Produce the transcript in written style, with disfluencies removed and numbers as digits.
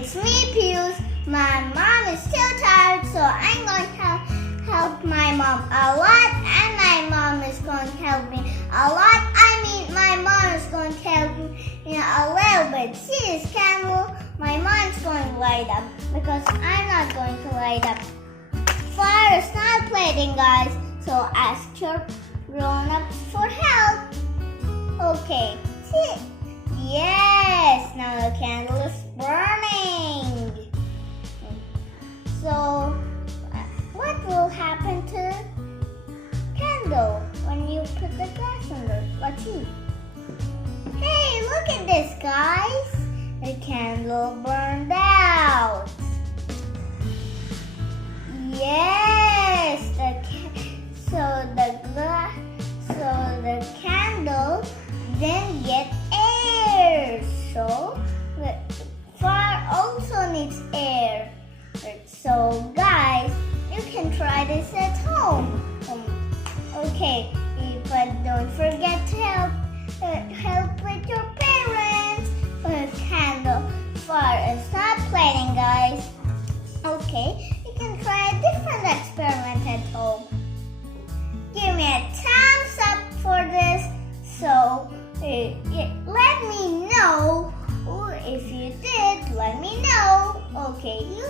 It's me, Pius. My mom is still tired, so I'm going to help my mom a lot, and my mom is going to help me a lot. My mom is going to help me a little bit. See this candle? My mom's going to light up because I'm not going to light up. Fire is not plating, guys, so ask your grown-ups for help. Okay, see? Yes, now the candle is burning. So, what will happen to the candle when you put the glass under? Let's see. Hey, look at this, guys. The candle burned out. Yes, so the candle didn't get air. So the fire also needs air. So guys, you can try this at home. Okay, but don't forget to help with your parents. Candle fire is not plating, guys. Okay, you can try a different experiment at home. Give me a thumbs up for this. So let me know if you did. Let me know. Okay, you